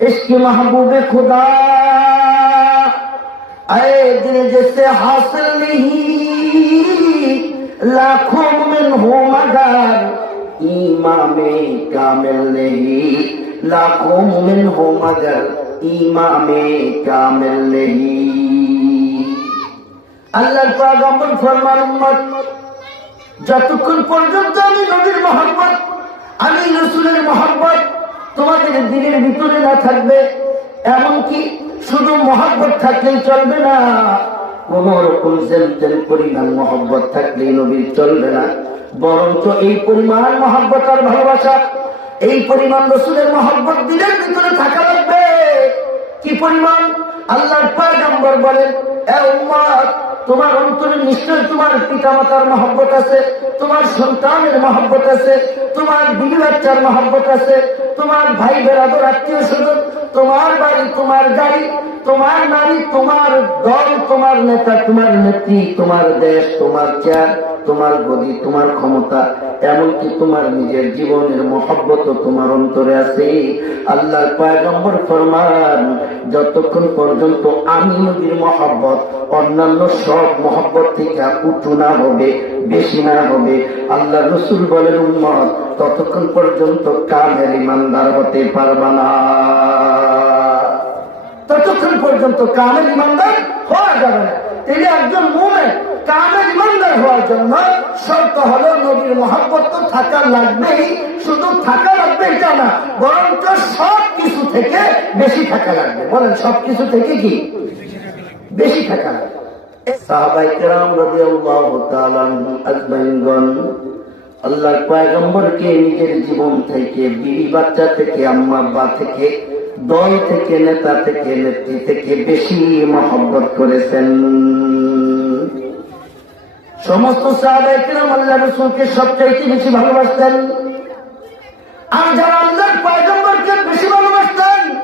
इसकी महबूब खुदा आए दिन जिससे हासिल नहीं लाखों में हो मगर ईमाम कामिल नहीं लाखों में हो मगर ईमाम कामिल नहीं আল্লাহর পয়গম্বর ফরমান উম্মত যতক্ষণ পর্যন্ত আমি নবীর মহব্বত আমি রসুলের মহব্বত তোমাদের দিনের ভিতরে না থাকবে, এমনকি শুধু মহব্বত থাকলেই চলবে না। কোন রকম জেন পরিমাণ মহব্বত থাকলেই নবীর চলবে না। বরঞ্চ এই পরিমাণ মহব্বত আর ভালোবাসা, এই পরিমাণ রসুলের মহব্বত দিনের ভিতরে থাকা লাগবে। কি পরিমাণ? আল্লাহর পয়গম্বর বলেন তোমার অন্তরে নিশ্চয় তোমার পিতা মাতার মহব্বত আছে, তোমার সন্তানের মহব্বত আছে, তোমার বিবি বাচ্চার মহব্বত আছে তোমার ভাই বেরাদর আত্মীয় স্বজন, তোমার বাড়ি, তোমার গাড়ি, তোমার নারী, তোমার দল, তোমার নেতা, তোমার নেত্রী, তোমার দেশ, তোমার চেয়ার। তোমার গদি, তোমার ক্ষমতা, এমনকি তোমার নিজের জীবনের মহব্বত তোমার অন্তরে আছে। আল্লাহ পয়গম্বর ফরমান, যতক্ষণ পর্যন্ত আমি নবীর মহব্বত, অন্যান্য সব মহব্বত থেকে উঁচু না হবে, বেশি না হবে, আল্লাহ রসুল বলেন, উম্মত, ততক্ষণ পর্যন্ত কামের ইমানদার হতে পারবা না। ততক্ষণ পর্যন্ত কামের ইমানদার হওয়া যাবে না। তিনি একজন মোমে কামের ইমানদার হওয়ার জন্য? শর্ত হলো নবীর মহাব্বত তো থাকা লাগবেই, শুধু থাকা লাগবে এটা না, বরঞ্চ সব কিছু থেকে বেশি থাকা লাগবে। বলেন সব কিছু থেকে কি? বেশি থাকা লাগবে। আল্লাহর পয়গম্বরকে নিজের জীবন থেকে, বিবি বাচ্চা থেকে আম্মা থেকে দল থেকে নেতা থেকে নেত্রী থেকে বেশি মহব্বত করেছেন। সমস্ত সাহাবাইকেরাম আল্লাহ রসুলকে সবচাইতে বেশি ভালোবাসতেন। আর যারা আল্লাহর পয়গম্বরকে বেশি ভালোবাসতেন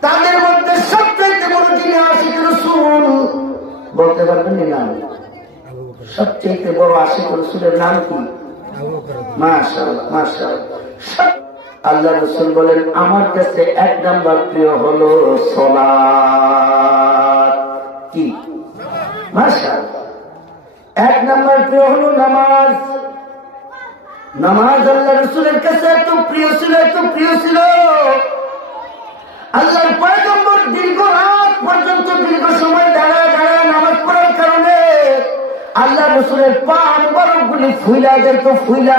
তাদের মধ্যে সবচাইতে বড় যিনি আশিক রসুল বলতে পারবেন নি নাম। সবচাইতে বড় আশিক রসুলের নাম কি? মাশাআল্লাহ। সব- আল্লাহ রসুল বলেন, আমার কাছে এক নাম্বার প্রিয় হলো কি? এক নাম্বার প্রিয় হলো নামাজ। নামাজ আল্লাহ রসুলের কাছে এত প্রিয় ছিল, এত প্রিয় ছিল। আল্লাহর পয়গম্বর দীর্ঘ রাত পর্যন্ত, দীর্ঘ সময় দাঁড়ায় দাঁড়ায় নামাজ পড়ার কারণে আল্লাহ রসুলের পা গুলি ফুইলা যেত ফুইলা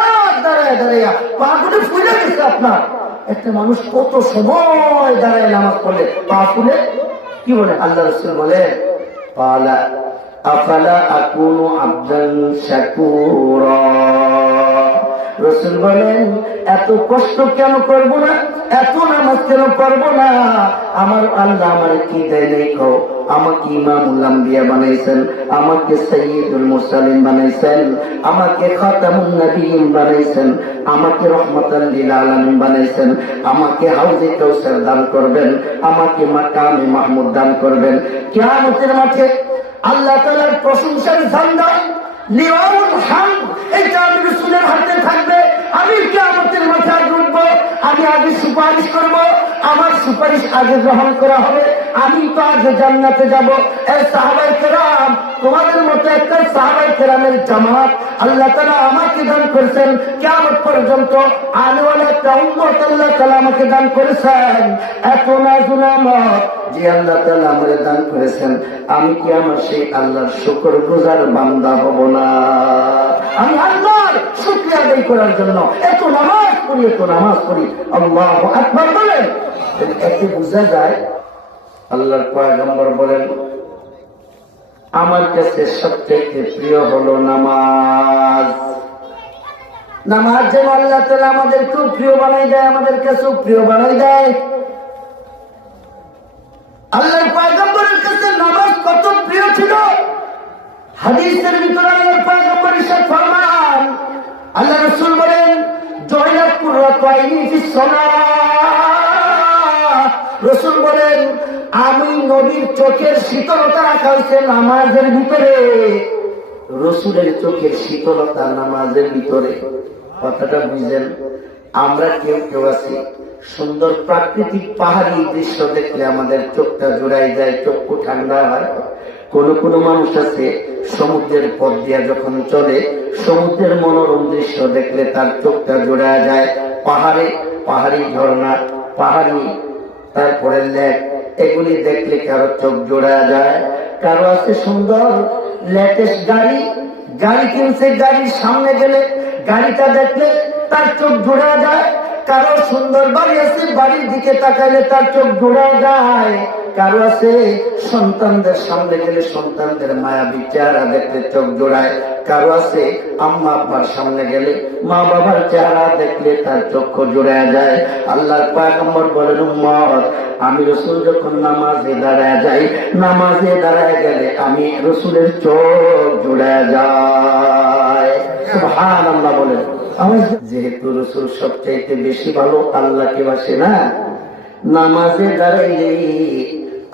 দাঁড়াইয়া পাগুলি ফুলে গেছে আপনার। একটা মানুষ কত সময় দাঁড়ায় নামাজ পড়লে? পা ফুলে? কি বলে? আল্লাহ রসুল বলে, পালা, আফালা আকুনু আব্দান শাকুরা? রসুল বলেন, এত কষ্ট কেন করব না? এত নামাজ কেন করব না? আমার আল্লাহ আমার কি দেয় নেই কও? আমাকে ইমামুল আম্বিয়া বানাইছেন, আমাকে সৈয়দুল মুরসালিন বানাইছেন, আমাকে খাতামুন বানাইছেন, আমাকে রহমাতাল লিল আলামিন বানাইছেন, আমাকে হাউজে কাউসার দান করবেন, আমাকে মাকামে মাহমুদ দান করবেন। কিয়ামতের মাঠে আল্লাহ তাআলার প্রশংসার ঝান্ডা লিওয়াউল হামদ এটা আমি রসুলের হাতে থাকবে আমি কিয়ামতের মাথায় উঠবো আমি আগে সুপারিশ করব আমার সুপারিশ আগে গ্রহণ করা হবে। আমি তো আগে জান্নাতে যাব। এই সাহাবাই কেরাম, তোমাদের মতো একটা সাহাবাই কেরামের জামাত আল্লাহ তালা আমাকে দান করেছেন। কেমন পর্যন্ত আলোয়ালা একটা উন্মত আল্লাহ তালা আমাকে দান করেছেন। এত নাজুনামত যে আল্লাহ তালা আমাকে দান করেছেন, আমি কি আমার সেই আল্লাহর শুকর গুজার বান্দা হব না? আমি আল্লাহর শুক্রিয়া আদায় করার জন্য এত নামাজ পড়ি, এত নামাজ পড়ি। আল্লাহ আকবার বলেন। এতে বোঝা যায় আল্লাহর পয়গম্বর বলেন, আমার কাছে সবথেকে প্রিয় হলো নামাজ। নামাজ যে আল্লাহ তালা আমাদের খুব প্রিয় বানাই দেয়, আমাদের কাছে প্রিয় বানাই দেয়। আল্লাহর পয়গম্বরের কাছে নামাজ কত প্রিয় ছিল? হাদিসের ভিতরে আল্লাহর পয়গম্বর হিসাব ফরমান, আল্লাহ রসুল বলেন জয়লাভ কুর্রাত আইনি ফিস রাসূল বলেন, আমি নবীর চোখের শীতলতা রাখা হয়েছে নামাজের ভিতরে। রসুলের চোখের শীতলতা নামাজের ভিতরে। কথাটা বুঝলেন? আমরা কেউ কেউ আছি, সুন্দর প্রাকৃতিক পাহাড়ি দৃশ্য দেখলে আমাদের চোখটা জোড়াই যায়, চক্ষু ঠান্ডা হয়। কোন কোন মানুষ আছে, সমুদ্রের পথ দিয়া যখন চলে, সমুদ্রের মনোরম দৃশ্য দেখলে তার চোখটা জোড়া যায়। পাহাড়ে পাহাড়ি ঝর্ণা, পাহাড়ি তারপরে লেক, এগুলি দেখলে কারও চোখ জোড়া যায়, কারও আছে সুন্দর, লেটেস্ট গাড়ি গাড়ি কিনছে, গাড়ির সামনে গেলে গাড়িটা দেখলে তার চোখ জোড়া যায়, কারও সুন্দর বাড়ি আছে, বাড়ির দিকে তাকাইলে তার চোখ জোড়া যায়, কারও আছে সন্তানদের সামনে গেলে সন্তানদের মায়াবী চেহারা দেখলে চোখ জোড়ায়। কারও আছে, আম্মা আব্বার সামনে গেলে মা বাবার চেহারা দেখলে তার চক্ষু জোড়ায় যায়। আল্লাহর পায়গম্বর বলেন, উম্মত, আমি রসুল যখন নামাজে দাঁড়ায় যাই, নামাজে দাঁড়ায় গেলে আমি রসুলের চোখ জোড়ায় যায়। সুবহান আল্লাহ বলেন। যেহেতু রসুল সবচাইতে বেশি ভালো, আল্লাহকে বাসে না? নামাজে দাঁড়াইলে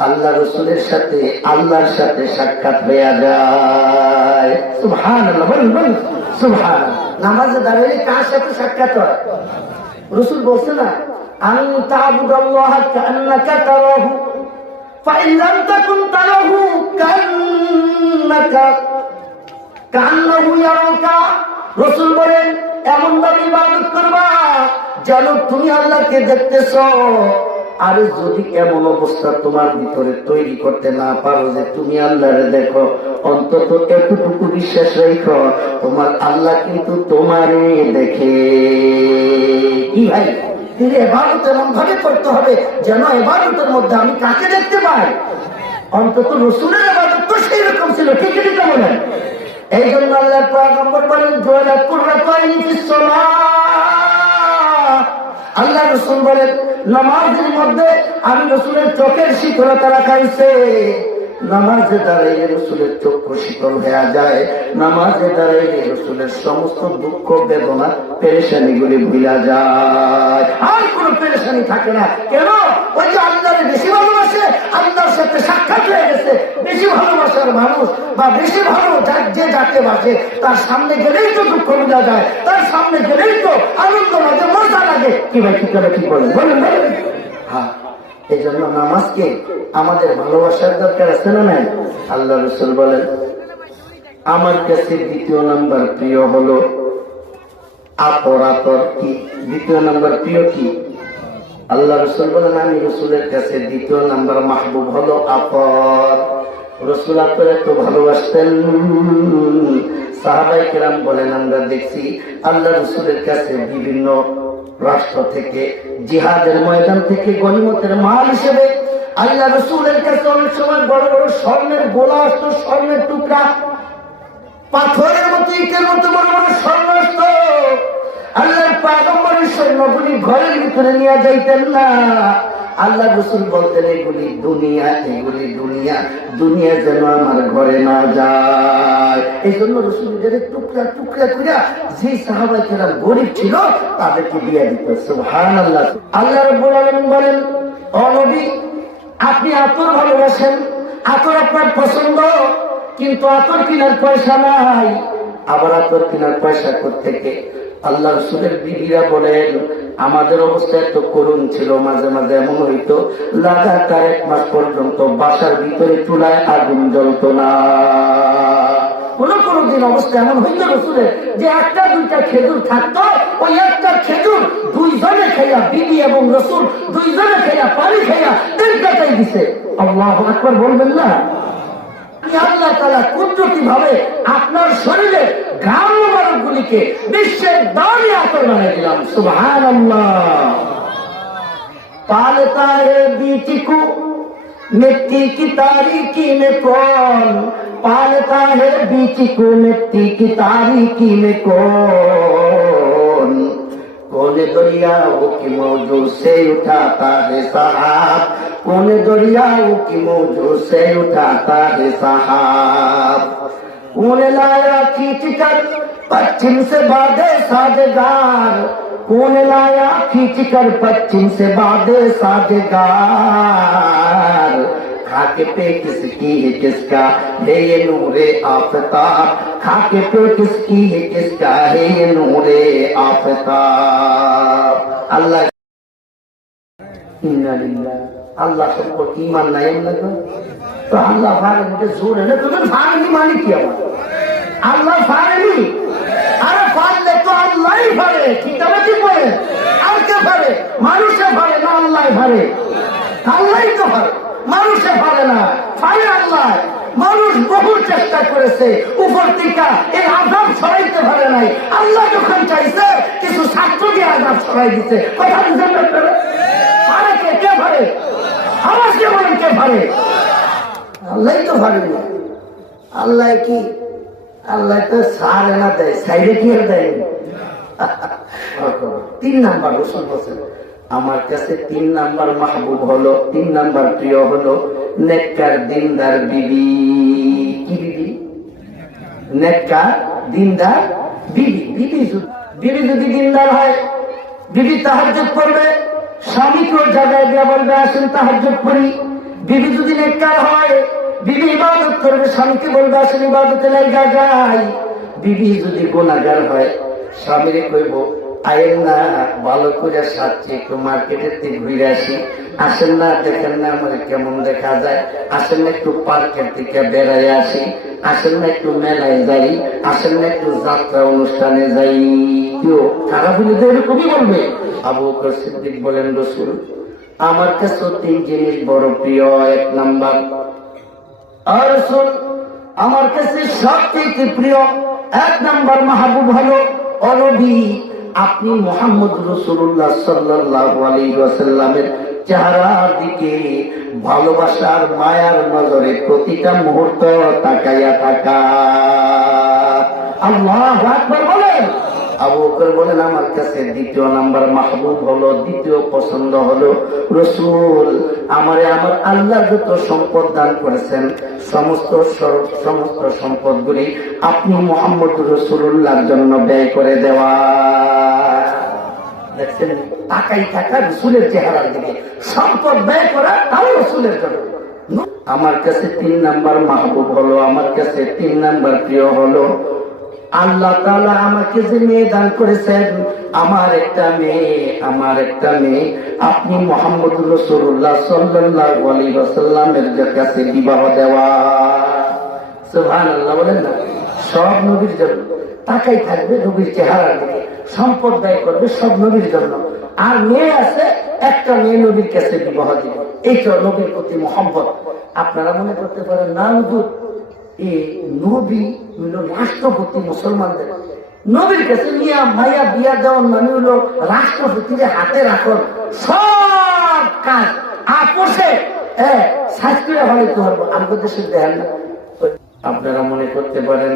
আল্লাহ রসুলের সাথে, আল্লাহর সাথে সাক্ষাৎ হইয়া যায়। বলুন সুবহান নামাজে দাঁড়াইলে কার সাথে সাক্ষাৎ হয়? রসুল বলছে না রসুল বলেন, এমন ভাবে ইবাদত করবা যেন তুমি আল্লাহকে দেখতেছ। আরে যদি এমন অবস্থা তোমার ভিতরে তৈরি করতে না পারো যে তুমি আল্লাহরে দেখো, অন্তত এতটুকু বিশ্বাস রেখো, তোমার আল্লাহ কিন্তু তোমারে দেখে। কি ভাই? এবারত এমন ভাবে করতে হবে, যেন এবারতের মধ্যে আমি কাকে দেখতে পাই? অন্তত রসুলের এবাদত তো সেই রকম ছিল ঠিক ঠিক বলেন এই জন্য আল্লাহ বলেন আল্লাহ রসুল বলেন নামাজের মধ্যে আমি রসুলের চোখের শীতলতা রাখাইছে নামাজে দাঁড়াইলে রসুলের চক্ষু শীতল হয়ে যায়। নামাজে দাঁড়াইলে রসুলের সমস্ত দুঃখ, বেদনা পেরেশানি গুলি ভুলা যায়। আর কোন পেরেশানি থাকে না। কেন? ওই যে আল্লাহরে বেশি ভালোবাসে, আল্লাহর সাথে সাক্ষাৎ হয়ে গেছে। বেশি ভালোবাসার মানুষ বা বেশি ভালো যে যাকে বাসে, তার সামনে গেলেই তো দুঃখ মিলা যায়। তার সামনে গেলেই তো আনন্দ লাগে, মজা লাগে। কি ভাই, কি করে কি বলেন বলেন। হ্যাঁ। এই জন্য নামাজকে আমাদের ভালোবাসার দরকার আছে না নাই? আল্লাহ রসুল বলেন, আমার কাছে দ্বিতীয় নাম্বার প্রিয় হলো আতর আতর কি? দ্বিতীয় নাম্বার প্রিয় কি? আল্লাহ রসুল বলেন, আমি রসুলের কাছে দ্বিতীয় নাম্বার মাহবুব হলো আপর। রসুল আতর এত ভালোবাসতেন। সাহাবাই কেরাম বলেন, আমরা দেখছি আল্লাহ রসুলের কাছে বিভিন্ন রাষ্ট্র থেকে, জিহাদের ময়দান থেকে গণিমতের মাল হিসেবে আল্লাহ রসুলের কাছে অনেক সময় বড় বড় স্বর্ণের গোলা আসত স্বর্ণের টুকরা, পাথরের মতো, ইটের মতো বড় বড় স্বর্ণ আসতো আল্লাহর পাগম্বরের স্বর্ণগুলি ঘরের ভিতরে নিয়ে যাইতেন না। আল্লাহ রসুল বলতেন, এগুলি দুনিয়া এগুলি দুনিয়া। দুনিয়া যেন আমার ঘরে না যায়। এই জন্য রসুল টুকরা টুকরা করিয়া যে সাহাবাহিকেরা গরিব ছিল, তাদেরকে দিয়ে দিত। সুহান আল্লাহ আল্লাহ রব্বুল আলম বলেন অনবী আপনি আতর ভালোবাসেন। আতর আপনার পছন্দ, কিন্তু আতর কেনার পয়সা নাই। আবার আতর কেনার পয়সা থেকে আল্লাহ রসুলের বিবিরা বলেন, আমাদের অবস্থা এত করুণ ছিল, মাঝে মাঝে এমন হইতো, লাগাতার এক মাস পর্যন্ত বাসার ভিতরে চুলায় আগুন জ্বলত না। কোন কোন দিন অবস্থা এমন হইতো রসুলের যে একটা, দুইটা খেজুর থাকতো, ওই একটা খেজুর দুইজনে খাইয়া বিবি এবং রসুল দুইজনে খাইয়া পানি খাইয়া তিনটাটাই দিছে। আল্লাহ একবার বলবেন না? আল্লাহ তালা কুদরতি ভাবে আপনার শরীরে ঘাম মোবারক গুলিকে বিশ্বের দামি আতর বানিয়ে দিলাম সুভান पालता है बीच को मिट्टी की तारीकी में कौन पालता है बीच को मिट्टी की तारीकी में कौन कौन दरियाओं की मौजू से उठाता है साहब कौन दरियाओं की मौजू से उठाता है साहब कौन लाया खींचकर पश्चिम से बाधे साजेदार कौन लाया खींचकर पश्चिम से बाधे साजेदार खाके पे किसकी है किसका? है ये नूरे आफता खाके पे किसकी है किसका? है ये नूरे आफता अल्लाह अल्लाह सबको ईमान नहीं लगा তো? আল্লাহ ফারেন এটা জোর এনে তুমি ফারেনি মানে কি আবার আল্লাহ ফারেনি? আরে পারলে তো আল্লাহই পারে ঠিক তবে কি করে আর কে পারে মানুষে পারে না আল্লাহ পারে আল্লাহই তো পারে মানুষে পারে না পারে আল্লাহ। মানুষ বহু চেষ্টা করেছে, উপর থেকে এই আজাব ছড়াইতে পারে নাই। আল্লাহ যখন চাইছে, কিছু ছাত্রকে আজাব ছড়াই দিচ্ছে কথা বুঝেন না পারে কে কে পারে আওয়াজ কে বলেন কে পারে আল্লাহ তো পারে না। আল্লাহ কি? আল্লাহ তো সার না দেয়, সাইডে কি আর দেয়? তিন নাম্বার রসুল বলছেন আমার কাছে তিন নাম্বার মাহবুব হলো, তিন নাম্বার প্রিয় হলো নেককার দিনদার বিবি। কি বিবি? নেককার দিনদার বিবি। বিবি বিবি যদি দিনদার হয়, বিবি তাহাজ্জুদ করবে স্বামীকেও জায়গায় দিয়ে বলবে, আসেন তাহাজ্জুদ করি বিবি যদি নেককার হয়, বিবি ইবাদত করবে, স্বামীকে বলবে, আসেন ইবাদতে লাইগা যাই। বিবি যদি গুণাগার হয়, স্বামীরে কইব, আয়ের না, ভালো করে সাজছে, একটু মার্কেটের থেকে ঘুরে আসি। আসেন না, দেখেন না, আমার কেমন দেখা যায়। আসেন না, একটু পার্কের থেকে বেড়াই আসি। আসেন না, একটু মেলায় যাই। আসেন না, একটু যাত্রা অনুষ্ঠানে যাই। কেউ খারাপ হলে তো এরকমই বলবে? আবু সিদ্দিক বলেন, রসুল আমার কাছে তিন জিনিস বড় প্রিয়, এক নাম্বার, আর রসুল আমার কাছে সবচেয়ে প্রিয়, এক নাম্বার মাহবুব হলো অনবী। আপনি মোহাম্মদ রসুল্লাহ সাল্লাহ আলী ওয়াসাল্লামের চেহারার দিকে ভালোবাসার মায়ার নজরে প্রতিটা মুহূর্ত তাকাইয়া থাকা আল্লাহ বলেন। আবু বকর বলেন, আমার কাছে দ্বিতীয় নাম্বার মাহবুব হলো, দ্বিতীয় পছন্দ হলো রসুল। আমারে আমার আল্লাহ যত সম্পদ দান করেছেন, সমস্ত সমস্ত সম্পদগুলি আপনি মোহাম্মদ রসুল্লাহর জন্য ব্যয় করে দেওয়া। দেখছেন টাকাই টাকা রসুলের চেহারার দিকে সম্পদ ব্যয় করা তাও রসুলের জন্য। আমার কাছে তিন নাম্বার মাহবুব হলো, আমার কাছে তিন নাম্বার প্রিয় হলো আল্লাহ তাআলা আমাকে যে মেয়ে দান করেছেন, আমার একটা মেয়ে, আমার একটা মেয়ে। আপনি মোহাম্মদ রসুল্লাহ ওয়াসাল্লামের কাছে বিবাহ দেওয়া, সুবহানাল্লাহ বলেন সব নবীর জন্য। টাকাই থাকবে নবীর চেহারার দিকে, সম্পদ করবে সব নবীর জন্য। আর মেয়ে আছে, একটা মেয়ে নবীর কাছে বিবাহ এইটা নবীর প্রতি আপনারা মনে করতে পারেন, না এই নবী রাষ্ট্রপতি মুসলমানদের। নবীর কাছে মিয়া মাইয়া বিয়া দেওয়ার মানে হলো রাষ্ট্রপতির হাতে রাখুন সব কাজ। আপোষে শাস্ত্রীয় হলে তো হবে আমাদের দেশে দেন আপনারা মনে করতে পারেন,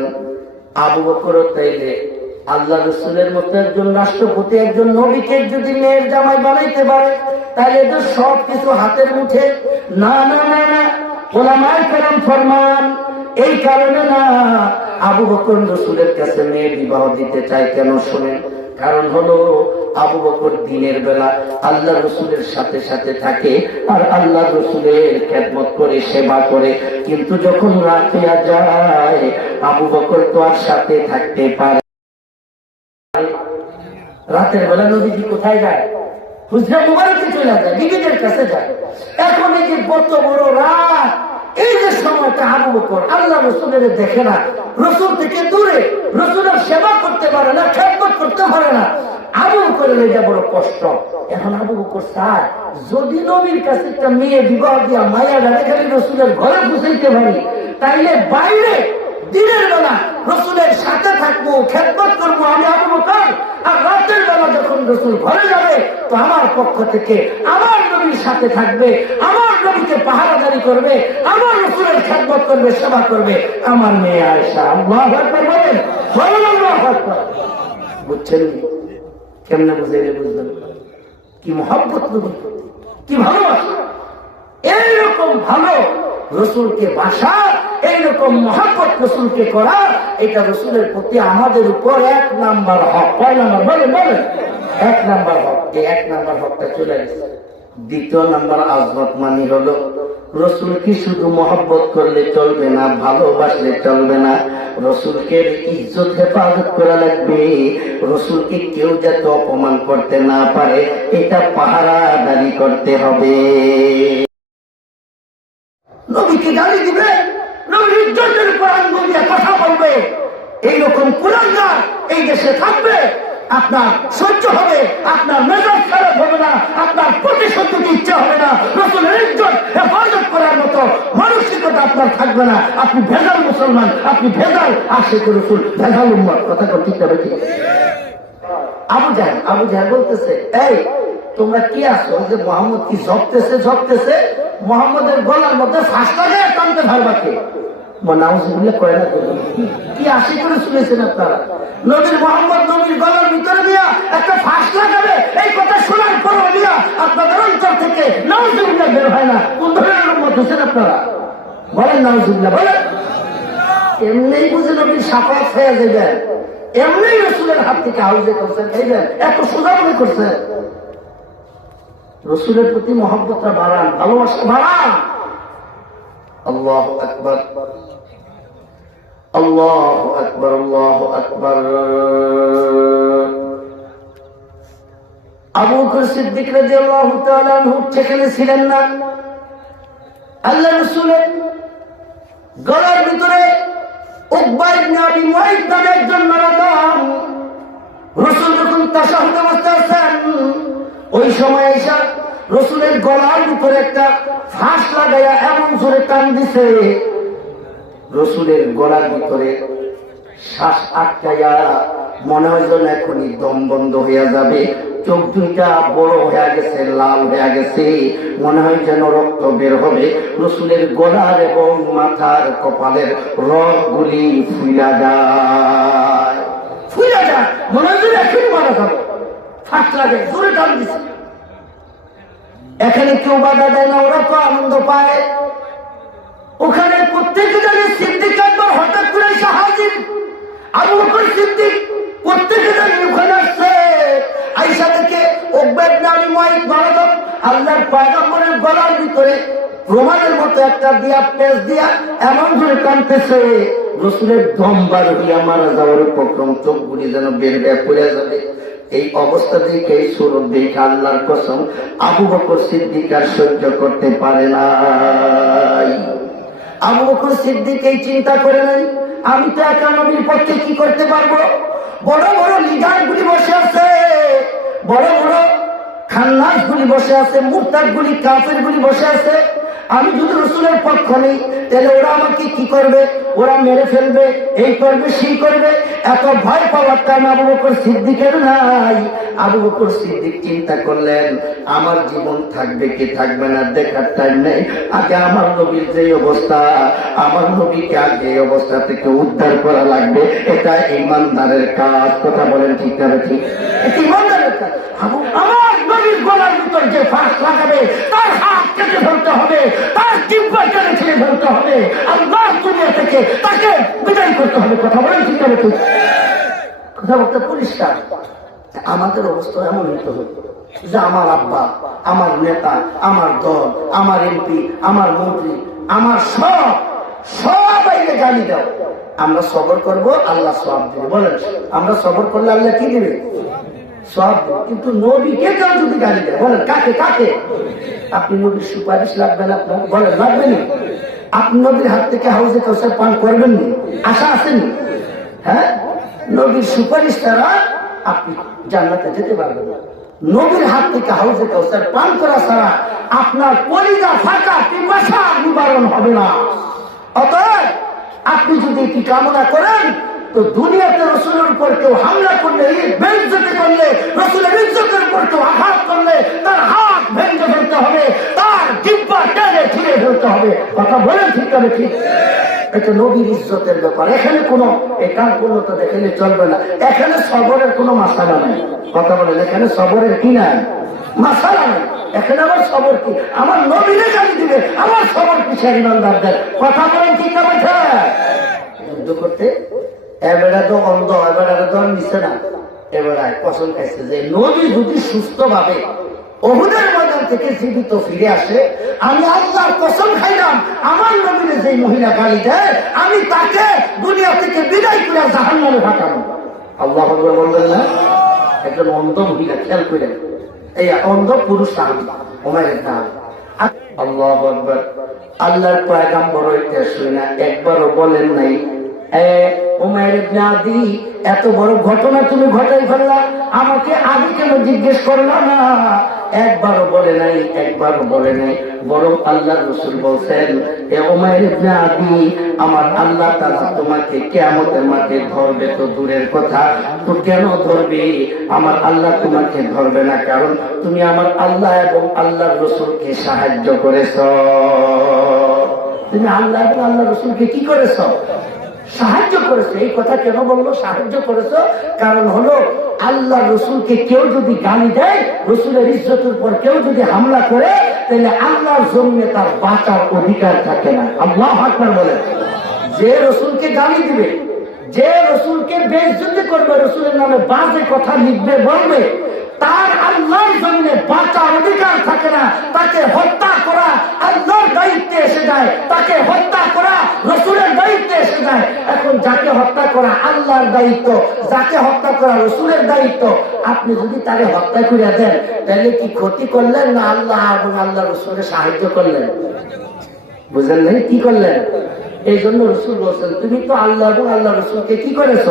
আবু বকর তাইলে আল্লাহ রসুলের মতো একজন রাষ্ট্রপতি, একজন নবীকে যদি মেয়ের জামাই বানাইতে পারে তাহলে তো সব কিছু হাতের মুঠে। না না না না ফরমান এই কারণে না আবু বকর রসুলের কাছে মেয়ে বিবাহ দিতে চাই কেন শোনেন? কারণ হলো আবু বকর দিনের বেলা আল্লাহ রসুলের সাথে সাথে থাকে আর আল্লাহ রসুলের খেদমত করে, সেবা করে। কিন্তু যখন রাতে যায়, আবু বকর তো আর সাথে থাকতে পারে রাতের বেলা নদীটি কোথায় যায়? হুজরা মুবারকে চলে যায় বিবিদের কাছে যায়। এখন এই যে কত বড় রাত এই যে সময়টা আবু বকর আল্লাহ রসুলের দেখে না। রসুল থেকে দূরে, রসুলের সেবা করতে পারে না, খেদমত করতে পারে না। আবু বকরের এটা বড় কষ্ট। এখন আবু বকর, স্যার, যদি নবীর কাছে একটা মেয়ে বিবাহ দিয়া মায়া গাড়ি খালি রসুলের ঘরে বুঝাইতে পারি, তাইলে বাইরে দিনের বেলা রসুলের সাথে থাকব, খেদমত করব, আমি আবু বকর। আর রাতের বেলা যখন রসুল ঘরে যাবে, তো আমার পক্ষ থেকে আমার নবীর সাথে থাকবে, আমার নবীকে পাহারাদারি করবে, আমার রসুলের খেদমত করবে, সেবা করবে। আমার মেয়ে আয়সা আল্লাহ আকবার বলেন। বুঝছেন? কেমনে বুঝাইলে বুঝলেন কি মহব্বত কি ভালোবাসা? এইরকম ভালো রসুলকে বাসা এইরকম মহাপত রসুলকে করা, এটা রসুলের প্রতি আমাদের উপর এক নাম্বার হক। কয় নাম্বার? বলে বলেন। এক নাম্বার হক। এই এক নাম্বার হকটা চলে গেছে। দ্বিতীয় নাম্বার আজমত মানি হলো, রসুলকে শুধু মহব্বত করলে চলবে না, ভালোবাসলে চলবে না। রসুলকে ইজ্জত, হেফাজত করা লাগবে। রসুলকে কেউ যাতে অপমান করতে না পারে, এটা পাহারাদারি করতে হবে। নবীকে গালি দিবে। ইজ্জতের উপর দিয়ে কথা বলবে। এইরকম কুলাঙ্গার এই দেশে থাকবে, আপনার সহ্য হবে, আপনার মেজাজ খারাপ হবে না, আপনার প্রতিশোধ ইচ্ছা হবে না। রসুলের ইজ্জত, হেফাজত করার মতো মানসিকতা আপনার থাকবে না। আপনি ভেজাল মুসলমান, আপনি ভেজাল আশেখ রসুল, ভেজাল উম্মত কথা ঠিক হবে ঠিক? আবু জাহেল আবু জাহেল বলতেছে, এই তোমরা কি আছো? যে মোহাম্মদ কি ঝপতেছে ঝপতেছে মোহাম্মদের গলার মধ্যে ফাঁস টানতে না কি করে গলার ভিতরে একটা থেকে না। এমনি বুঝে নবীর সাফাত হয়ে যাবেন এমনি রসুলের হাত থেকে হাউজে করছেন এই এত সোজা মনে করছেন। রসুলের প্রতি মহব্বতটা বাড়ান ভালোবাসা বাড়ান। আল্লাহ আকবর। আল্লাহ আকবর আল্লাহ আকবর। আবু সিদ্দিক তাআলা আনহু সেখানে ছিলেন না। আল্লাহ রসুলের গলার ভিতরে একজন নরদম রসুল যখন তাশাহুদ অবস্থায় আছেন, ওই সময় এসা রসুলের গলার উপরে একটা ফাঁস লাগাইয়া এমন জোরে টান দিছে রসুলের গলার ভিতরে শ্বাস আটকাইয়া মনে হয় যেন এখনই দম বন্ধ হইয়া যাবে। চোখ দুইটা বড় হয়ে গেছে, লাল হয়ে গেছে। মনে হয় যেন রক্ত বের হবে। রসুলের গলার এবং মাথার কপালের রগগুলি ফুইলা যায়। ফুইলা যায়। মনে হয় যেন এখনই মারা যাবে। ফাঁস লাগে, জোরে টান দিছে এখানে কেউ বাধা দেয় না, ওরা তো আনন্দ পায়। ওখানে প্রত্যেকে জানে সিদ্দিক একবার হঠাৎ করে এসে হাজির আবু বকর সিদ্দিক প্রত্যেকে জানে ওখানে আসছে। আইসা থেকে ওকবেদ নামে মাইক বাড়াতাম আল্লাহর পয়গম্বরের গলার ভিতরে প্রমাণের মতো একটা দিয়া পেস দিয়া এমন ধরে টানতেছে রসুলের দম বার হইয়া মারা যাওয়ার উপক্রম চোখগুলি যেন বের বের পড়ে যাবে। এই অবস্থা দেখে সুরত দেখে আল্লাহর কসম, আবু বকর সিদ্দিক আর সহ্য করতে পারে না আবু বকর সিদ্দিক এই চিন্তা করে নাই, আমি তো একা নবীর পক্ষে কি করতে পারব? বড় বড় লিডার গুলি বসে আছে, বড় বড় খান্নাস গুলি বসে আছে মুক্তার গুলি কাফের গুলি বসে আছে আমি যদি রসুলের পক্ষ নেই তাহলে ওরা আমাকে কি করবে? ওরা মেরে ফেলবে, এই করবে, সেই করবে। এত ভয় পাওয়ার টাইম আবু বকর সিদ্দিকের নাই। আবু বকর সিদ্দিক চিন্তা করলেন, আমার জীবন থাকবে কি থাকবে না, দেখার টাইম নেই। আগে আমার নবীর যে অবস্থা, আমার নবীকে আগে এই অবস্থা থেকে উদ্ধার করা লাগবে। এটা ইমানদারের কাজ। কথা বলেন ঠিক না, ঠিক? ইমানদারের কাজ। আবু- আমার নবীর গলার ভিতর যে ফাঁস লাগাবে, তার হাত কেটে ফেলতে হবে, তার জিব্বা কেটে ছেড়ে ফেলতে হবে। আল্লাহ দুনিয়া থেকে তাকে বিদায় করতে হবে। কথা বলেন ঠিক না ঠিক। কথাবার্তা পরিষ্কার। আমাদের অবস্থা এমন হতে হবে যে আমার আব্বা, আমার নেতা, আমার দল, আমার এমপি, আমার মন্ত্রী, আমার সব সবাইকে গালি দাও। আমরা সবর করব, আল্লাহ সব দেবে। বলেন, আমরা সবর করলে আল্লাহ কি দেবে? সব। কিন্তু নবীকে কেউ যদি গালি দেয়? বলেন, কাকে কাকে? আপনি নবীর সুপারিশ লাগবেন আপনার? বলেন, লাগবে না। আপনি নবীর হাত থেকে হাউসে কাউসার পান করবেন নি? আশা আসেনি হ্যাঁ? নবীর সুপারিশ ছাড়া আপনি জান্নাতে যেতে পারবেন না। নবীর হাত থেকে হাউসে কাউসার পান করা ছাড়া আপনার কলিজা ফাঁকা পিপাসা নিবারণ হবে না। অতএব আপনি যদি এটি কামনা করেন তো দুনিয়াতে রসুলের উপর কেউ হামলা করলে বেইজ্জতি করলে, রসুলের ইজ্জতের উপর কেউ আঘাত করলে, তার হাত ভেঙে ফেলতে হবে, তার জিব্বা টেনে ছিঁড়ে ফেলতে হবে। কথা বলেন ঠিক হবে ঠিক এটা নবীর ইজ্জতের ব্যাপার। এখানে কোনো একাঙ্কতা দেখলে চলবে না। এখানে সবরের কোনো মাসালা নাই। কথা বলেন, এখানে সবরের কি নাই? মাসালা নাই। এখানে আমার সবর কি? আমার নবীরে গালি দিবে, আমার সবার পিছিয়ে ইমানদারদের? কথা বলেন ঠিক না যুদ্ধ করতে এবেড়া তো অন্ধ এবেড়া তো নিচ্ছে না। এবেড়ায় পছন্দ খাইছে যে নবী যদি সুস্থ ভাবে অহুদের ময়দান থেকে জীবিত ফিরে আসে, আমি আল্লাহর কসম খাইলাম, আমার নবীরে যে মহিলা গালি দেয় আমি তাকে দুনিয়া থেকে বিদায় করে জাহান নামে ফাটাবো আল্লাহ বলবেন না একজন অন্ধ মহিলা খেয়াল করে এই অন্ধ পুরুষ সাহাবি ওমারের নাম। আল্লাহ আল্লাহর পয়গাম্বর হইতে শুই না, একবারও বলেন নাই এত বড় ঘটনা তুমি ঘটাই ফেললা, আমাকে আগে কেন জিজ্ঞেস করলা না? একবারও বলে নাই, একবারও বলে নাই, বরং আল্লাহ রসুল বলছেন আদি, আমার আল্লাহ তাআলা তোমাকে কিয়ামতের মাঠে ধরবে তো দূরের কথা, তো কেন ধরবে? আমার আল্লাহ তোমাকে ধরবে না, কারণ তুমি আমার আল্লাহ এবং আল্লাহর রসুলকে সাহায্য করেছ। তুমি আল্লাহ এবং আল্লাহ রসুলকে কি করেছ? সাহায্য করেছে। এই কথা কেন বলল? সাহায্য করেছ। কারণ হলো আল্লাহ রসুলকে কেউ যদি গালি দেয়, রসুলের ইজ্জতের উপর কেউ যদি হামলা করে, তাহলে আল্লাহর জমিনে তার বাঁচার অধিকার থাকে না। আল্লাহ আকবার বলে যে রসুলকে গালি দিবে, যে রসুলকে বেজ্জতি করবে, রসুলের নামে বাজে কথা লিখবে, বলবে, তার আল্লাহর জমিনে বাঁচার অধিকার থাকে না। তাকে হত্যা করা আল্লাহর দায়িত্বে এসে যায়। তাকে হত্যা করা দায়িত্বে এখন যাকে হত্যা করা আল্লাহর দায়িত্ব, যাকে হত্যা করা রসুলের দায়িত্ব, আপনি যদি তাকে হত্যা করে দেন, তাহলে কি ক্ষতি করলেন না আল্লাহ এবং আল্লাহ রসুলের সাহায্য করলেন? বুঝলেন নাই? কি করলেন? এই জন্য রসুল বলছেন, তুমি তো আল্লাহ এবং আল্লাহ রসুলকে কি করেছ?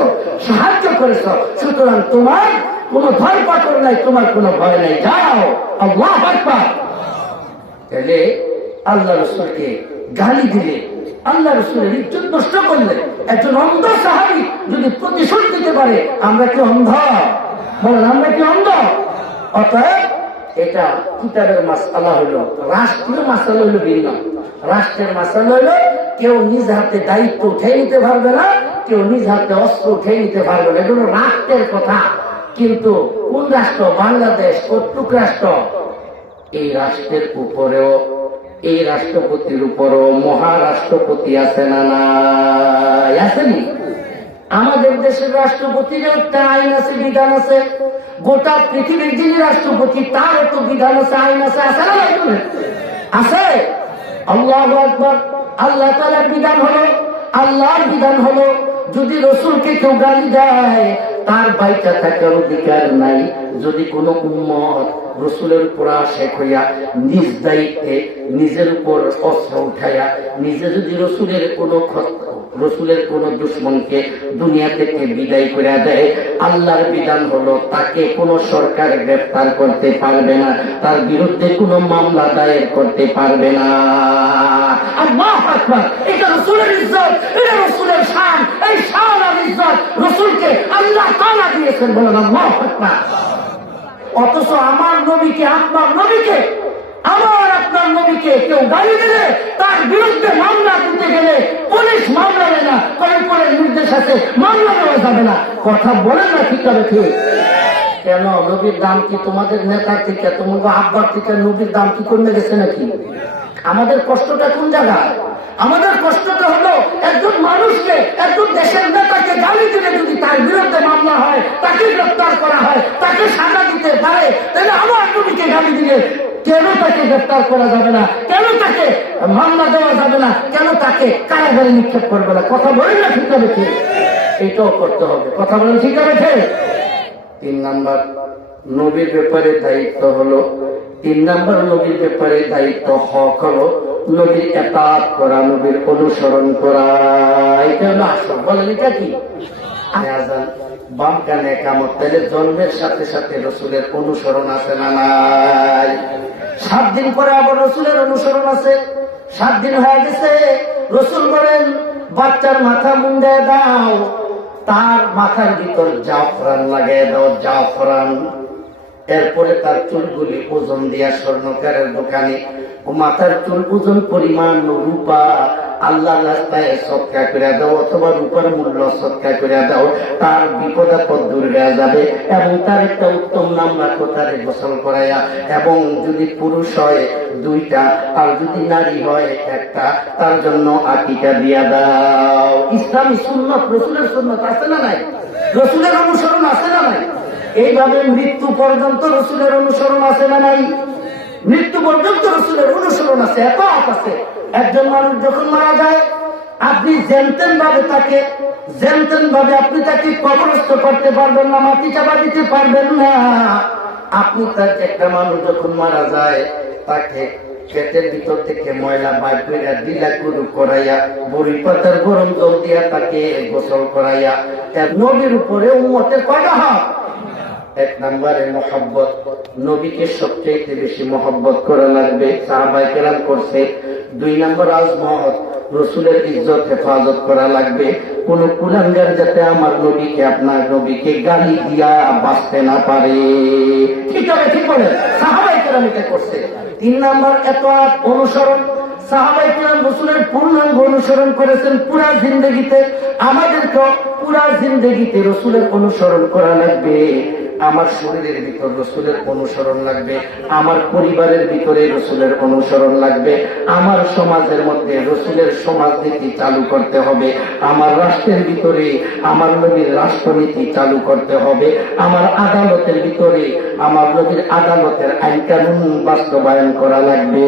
সাহায্য করেছ। সুতরাং তোমার কোন ভয় পাথর নাই, তোমার কোনো ভয় নাই। যাও, আল্লাহ তাহলে আল্লাহ রসুলকে গালি দিলে আল্লাহ রসুলের ইজ্জত নষ্ট করলে একজন অন্ধ সাহাবি যদি প্রতিশোধ দিতে পারে, আমরা কি অন্ধ? বলেন, আমরা কি অন্ধ? অতএব এটা কিতাবের মাসালা হইল রাষ্ট্রীয় মাসালা হইল ভিন্ন। রাষ্ট্রের মাসালা হইল, কেউ নিজ হাতে দায়িত্ব উঠে নিতে পারবে না, কেউ নিজ হাতে অস্ত্র উঠে নিতে পারবে না। এগুলো রাষ্ট্রের কথা। কিন্তু কোন রাষ্ট্র? বাংলাদেশ কর্তৃক রাষ্ট্র? এই রাষ্ট্রের উপরেও এই রাষ্ট্রপতির উপরও মহারাষ্ট্রপতি আছে না আসেনি? আমাদের দেশের রাষ্ট্রপতির একটা আইন আছে, বিধান আছে। গোটা পৃথিবীর যিনি রাষ্ট্রপতি তার তো বিধান আছে, আইন আছে। আছে না? আছে? আল্লাহ আকবর। আল্লাহ তালার বিধান হলো, আল্লাহর বিধান হলো, যদি রসুলকে কেউ গালি দেয় তার বাইটা থাকার অধিকার নাই। যদি কোনো উম্মত রসুলের উপর শেখ হইয়া নিজ দায়িত্বে নিজের উপর অস্ত্র উঠাইয়া, নিজে যদি রসুলের কোনো রসুলের কোন দুশ্মনকে দুনিয়া থেকে বিদায় করে দেয়। আল্লাহর বিধান হলো তাকে কোনো সরকার গ্রেফতার করতে পারবে না, তার বিরুদ্ধে কোনো মামলা দায়ের করতে পারবে না। আমার নবীকে আপনার নবীকে, আমার আপনার নবীকে কেউ গালি দিলে তার বিরুদ্ধে মামলা দিতে গেলে পুলিশ মামলা নেয় না কয়েকপরের নির্দেশ আছে, মামলা দেওয়া যাবে না। কথা বলেন না ঠিক হবে ঠিক। কেন, নবীর দাম কি তোমাদের নেতার থেকে? তোমাদের আব্বার থেকে নবীর দাম কি কমে গেছে নাকি? আমাদের কষ্টটা কোন জায়গায় আমাদের কষ্টটা হলো একজন মানুষকে, একজন দেশের নেতাকে গালি দিলে যদি তার বিরুদ্ধে মামলা হয়, তাকে গ্রেফতার করা হয়, তাকে সাজা দিতে পারে, তাহলে আমার নবীকে গালি দিলে কেন তাকে গ্রেফতার করা যাবে না? কেন তাকে মামলা দেওয়া যাবে না? কেন তাকে কারাগারে নিক্ষেপ করবে না? কথা বলেন না ঠিক হবে ঠিক এটাও করতে হবে। কথা বলেন ঠিক হবে তিন নাম্বার, নবীর ব্যাপারে দায়িত্ব হলো। তিন নাম্বার, নবীর ব্যাপারে দায়িত্ব হক হলো। নবীর একাত করা, নবীর অনুসরণ করা, এটা হলো আসল বলেন এটা কি? আজান বাম কানে কামত তাহলে জন্মের সাথে সাথে রসুলের অনুসরণ আছে না নাই? সাত দিন পরে আবার রসুলের অনুসরণ আছে। সাত দিন হয়ে গেছে। রসুল বলেন, বাচ্চার মাথা মুন্ডে দাও, তার মাথার ভিতর জাফরান লাগে দাও, জাফরান। এরপরে তার চুলগুলি ওজন দিয়া স্বর্ণকারের দোকানে ও মাথার চুল ওজন পরিমাণ রূপা আল্লাহ রাস্তায় সৎকা করে দাও অথবা রূপার মূল্য সৎকা করে দাও, তার বিপদ আপদ দূর হয়ে যাবে এবং তার একটা উত্তম নাম রাখো, তারে গোসল করাইয়া। এবং যদি পুরুষ হয় দুইটা, আর যদি নারী হয় একটা, তার জন্য আকিকা দিয়া দাও। ইসলামী সুন্নত, রসুলের সুন্নত আছে না নাই? রসুলের অনুসরণ আছে না নাই? এইভাবে মৃত্যু পর্যন্ত রসুলের অনুসরণ আছে না নাই? মৃত্যু পর্যন্ত রসুলের অনুসরণ আছে এত আপ আছে। একজন মানুষ যখন মারা যায়, আপনি জেনতেন ভাবে তাকে জেনতেন ভাবে আপনি তাকে কবরস্থ করতে পারবেন না, মাটি চাপা দিতে পারবেন না, আপনি তার একটা মানুষ যখন মারা যায়, তাকে পেটের ভিতর থেকে ময়লা বাইর করে দিলা কুরু করাইয়া, বড়ি পাতার গরম জল দিয়া তাকে গোসল করাইয়া নবীর উপরে উম্মতের কয়টা হক এক নম্বরে মহব্বত। নবীকে সবচেয়ে বেশি মহব্বত করা লাগবে সাহাবাই কেরাম করছে। দুই নম্বর আজমত, রসুলের ইজ্জত হেফাজত করা লাগবে। কোন কুলাঙ্গার যাতে আমার নবীকে, আপনার নবীকে গালি দিয়া বাঁচতে না পারে। ঠিক আছে, ঠিক বলে। সাহাবাই কেরাম এটা করছে। তিন নম্বর এত অনুসরণ। আমাদেরকে পুরা জিন্দগিতে রসুলের অনুসরণ করা লাগবে। আমার শরীরের ভিতর রসুলের অনুসরণ লাগবে, আমার পরিবারের ভিতরে রসুলের অনুসরণ লাগবে, আমার সমাজের মধ্যে রসুলের সমাজনীতি চালু করতে হবে, আমার রাষ্ট্রের ভিতরে আমার নবীর রাষ্ট্রনীতি চালু করতে হবে, আমার আদালতের ভিতরে আমার নবীর আদালতের আইন কানুন বাস্তবায়ন করা লাগবে।